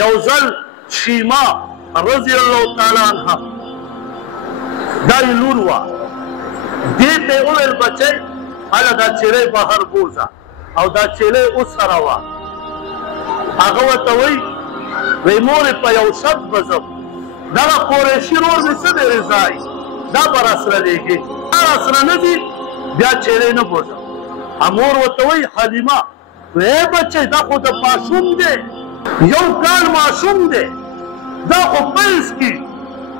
یو ځل شیما رضی الله تعالی عنها دا یې لور وه دې ته یې وویل بچی هله دا چیرۍ بهر بوځه او دا چیلۍ ورسره وه هغه ورته وایي وایي مورې په یو شرط به ځم دغه قریشي رور مې څه دی رضایي دا به راسره لېږي دا راسره نه ځي بیا چیلۍ نه بوځم مور ورته وایي حلیمه وی بچی دا خو د ماشوم دی یو کال ماشوم دی دا خو پیس کی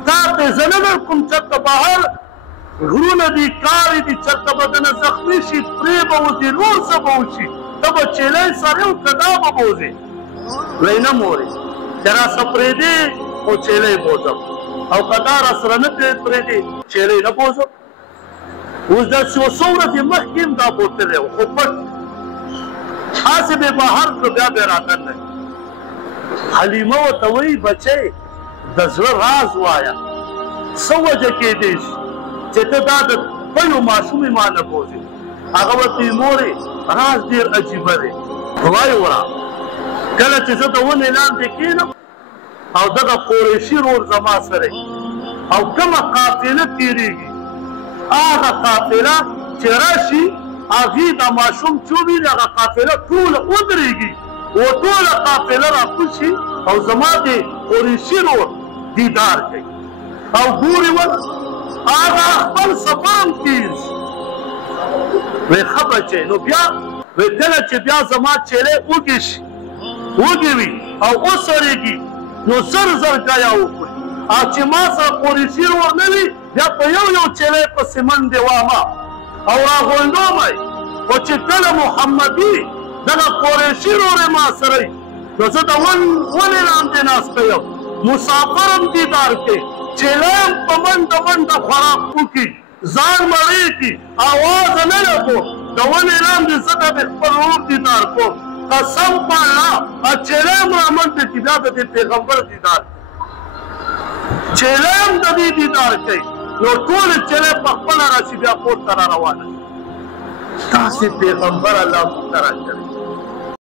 تا ته زه نه درکوم چېرته بهر غرونه دي کارې دي چېرته به دنه زخمي شي پرې به وځي نور څه به وشي ته به چیلۍ سره یو که دا به بوځې وی نه مورې چې راسه پرېږدې خو چیلۍ بوځم او که دا راسره نه پرېږدې چیلۍ نه بوځم اوس داسې یو څو ورځې مخکې هم دا بوتلی و خو پټ هسې مې بهر کړو بیا بیا راتللی حلیمه ورته وایي بچی د زړه راز وایه څه وجه کېدی شي چې ته دا د بلو ماشومې ما نه بوځې هغه ورته وایي مورې راز ډېر عجیبه دی وایي وړه کله چې زه د ونې لاندې کښېنم او دغه قریشي رور زما سره او کومه قافله تېرېږي هغه قافله چې راشي هغې دا ماشوم چې وویني هغه قافله ټوله ودرېږي و ټوله قافله راکوشي او زما د قریشي رور دیدار کوي او ګوري ول هغه خپل سفر هم تېر شي وی ښه بچی نو بیا وی کله چې بیا زما چیلۍ وږې شي وږې وي او وسړېږي نو زر زر ګیا وکړي او چې ما سره قریشي رور نه وي بیا په یو یو چیلۍ پسې منډې وامه او راغونډومه یې خو چې کله محمدي دغه قریشي رور یې ما سره وي نو زه د ونې لاندې ناسته یم مسافر هم دیدار کوي چیلۍ هم په منډه منډه خوراک وکړي ځان مړې کړي اواز نه لګو د ونې لاندې زه به مې خپل ورور دیدار کوم قسم په الله چیلۍ هم رامنډه کړي بیا د دې پیغمبر دیدار چیلۍ هم د دې دیدار کوي نو ټولې چیلۍ په خپله راشي بیا کور ته را روانه شي داسې پیغمبر الله موږ ته راکړی